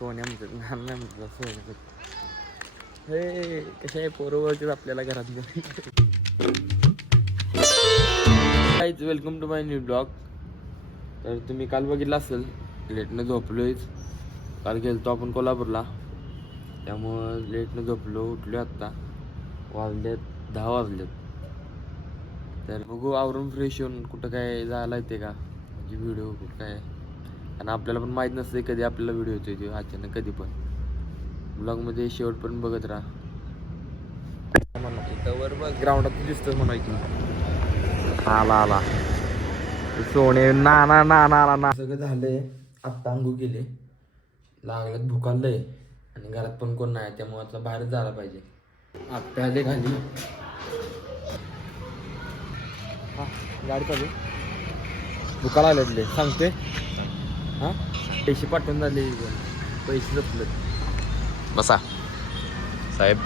सोन्या म्हणतात लहान नाही म्हणतात सोन्या. हे कशा आहे पोरवरतीच आपल्याला घरात काहीच. Welcome to my new blog. तर तुम्ही काल बघितलं असेल लेटनं झोपलोयच. काल गेलतो आपण कोल्हापूरला, त्यामुळं लेटनं झोपलो. उठलो आत्ता, वाजलेत 10 वाजलेत. तर बघू आवरून फ्रेश होऊन कुठं काय जायला येते का, म्हणजे व्हिडिओ कुठं काय. आणि आपल्याला पण माहीत नसते कधी आपल्याला व्हिडिओ येतोय तो अचानक कधी पण. ब्लॉगमध्ये शेवट पण बघत राहा. वर बघ ग्राउंडात दिसतं म्हणायचं. आला सोने ना ना ना ना ना सगळं झालंय. आत्ता अंघोळ केले, लागल्यात भुकाललंय आणि घरात पण कोण नाही, त्यामुळे आता बाहेरच जायला पाहिजे. आत्ता आले खाली. हा गाडी चालू भुकाला आले सांगते. हा पैसे पाठवून झाले, पैसे जपले. बसा साहेब.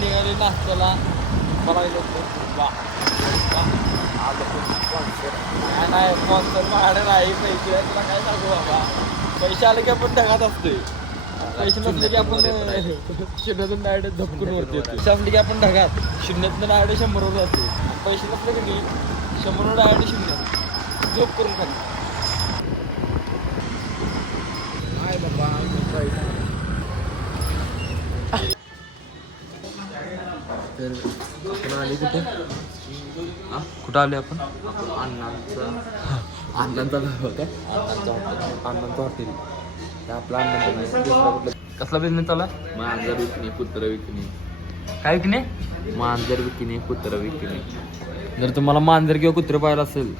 निघाले नाश्त्याला. मला नाही स्पॉन्सर माझ्याकडे नाही पैसे. तुला काय सांगू बाबा, पैसे आले की आपण ढगात असतोय. पैसे नसले की आपण शून्यातून डायरेक्ट धपकून वरती येतो. पैसे असले की आपण ढगात, शून्यातून डायरेक्ट 100वर जातो. पैसे नसले की नाही 100वर डायरेक्ट शून्यात झोप करून खाली. काय बाबा तर आपण आले कुठे, कुठं आले आपण? अण्णांचा होता, अण्णांचं हॉटेल. आपला अण्णांचा कसला बिझनेस चालू आहे? मांजर विकणे, कुत्र विकणे. काय विकणे? मांजर विकणे, कुत्र विकणे. जर तुम्हाला मांजर किंवा कुत्र पाहिलं असेल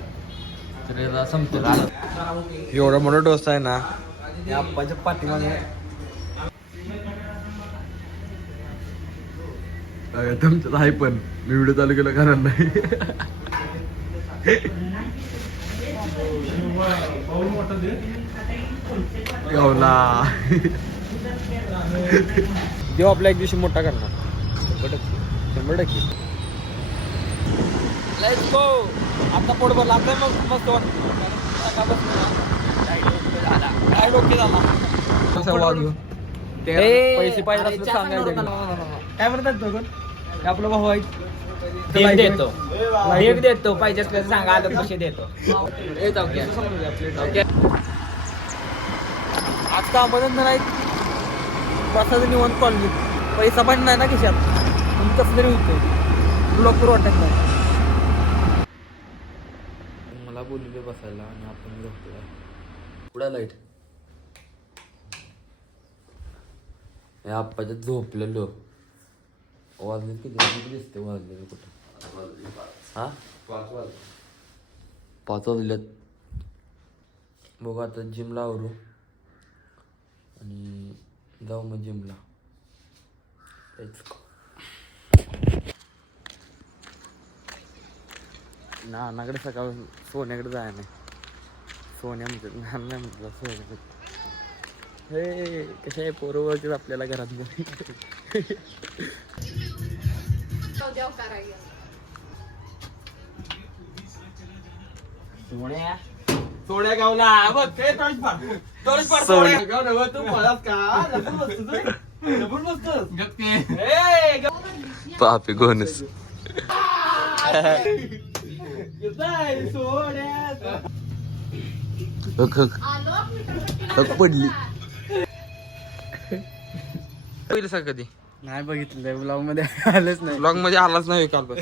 तर याला संपतं. एवढा मोठा डोसा आहे ना, या आप्पाच्या पाठीमागे. तुमच्यात आहे पण मी व्हिडिओ चालू केला कारण नाही. गावला देव आपला एक दिवशी मोठा करणार. 100%. Let's go. आता पोट भरला, आता मग मस्त वाटतं. काय डोके झाला पैसे पाहिजे असलं सांगायचं. काय म्हणतात बघून आपलं भाऊ देतो पाहिजे असलं सांगा, आलं पैसे देतो. आज का मदत नाही बसायचं निवांत कॉलनी. पैसा पण नाही ना खिशात, कसं तरी होतं. लवकर वाटत नाही. मला बोलले बसायला आणि आपण झोपतोय. पुढे लाईट या आप्पाच्यात झोपलेलो. वाजले किती दिसते वाजले कुठं? हा 5 वाजलेत. बघू आता जिमला आवरू आणि जाऊ मग जिमला. नानाकडे सकाळ सोन्याकडे जाय नाही. सोन्या म्हणतात लहान नाही म्हणतात सोन्या. हे कशा आहे पोरवरतीच आपल्याला घरात सोड्या गावला बघ ते पापी गोनस पडली. पहिलं सर कधी नाही बघितलं ब्लॉग मध्ये आलंच नाही. ब्लॉग मध्ये आलाच नाही काल पण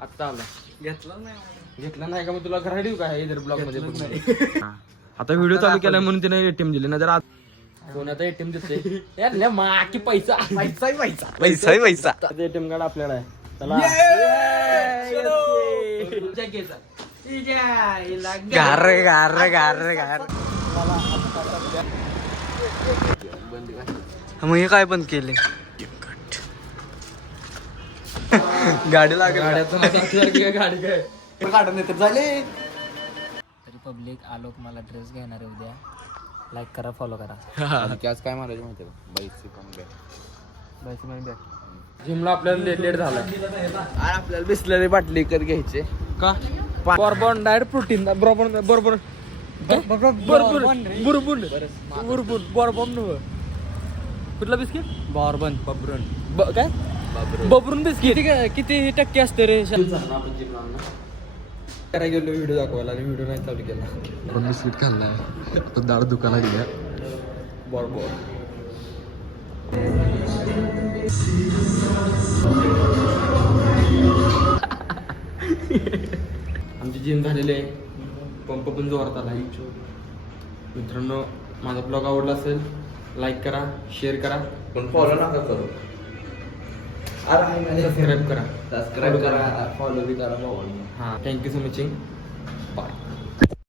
आत्ता आला. घेतला नाही का मग तुला घरा देऊ का इधर ब्लॉग मध्ये? आता व्हिडिओ चालू केलाय म्हणून तिने एटीएम दिले ना. जर कोणाचा एटीएम दिसतोय माकी पैसा पैसा पैसा पैसा एटीएम कार्ड आपल्याला आहे. चला गार गार गार गार. मग हे काय बंद केले? गाडी लागेल. गाडी काय काढून तर झाले. तरी पब्लिक आलोक मला ड्रेस घेणार आहे उद्या. लाईक करा, फॉलो करा. आज काय मारायचं माहिती का? जिमला आपल्याला लेट झाला. आपल्याला बिस्लरी बाटली कर घ्यायचे का? बरोबर डायरेक्ट प्रोटीन बरोबर बुरबुन बॉर्बॉम नव्ह कुठला बिस्किट बॉर्बन काय बबरून बिस्किट किती टक्के असते रे आपण जिम करायला गेलो व्हिडिओ दाखवायला आणि व्हिडिओ नाही चालू केला आपण बिस्किट खाल्लाय आता दाढ दुकानात गेल्या बॉर्बॉर आमची जिम झालेली आहे पंप पण जोरात आला मित्रांनो माझा ब्लॉग आवडला असेल लाईक करा शेअर करा पण फॉलो नका करू सबस्क्राईब करा सबस्क्राईब करा फॉलो बी करा भाऊ हां थँक्यू सो मचिंग बाय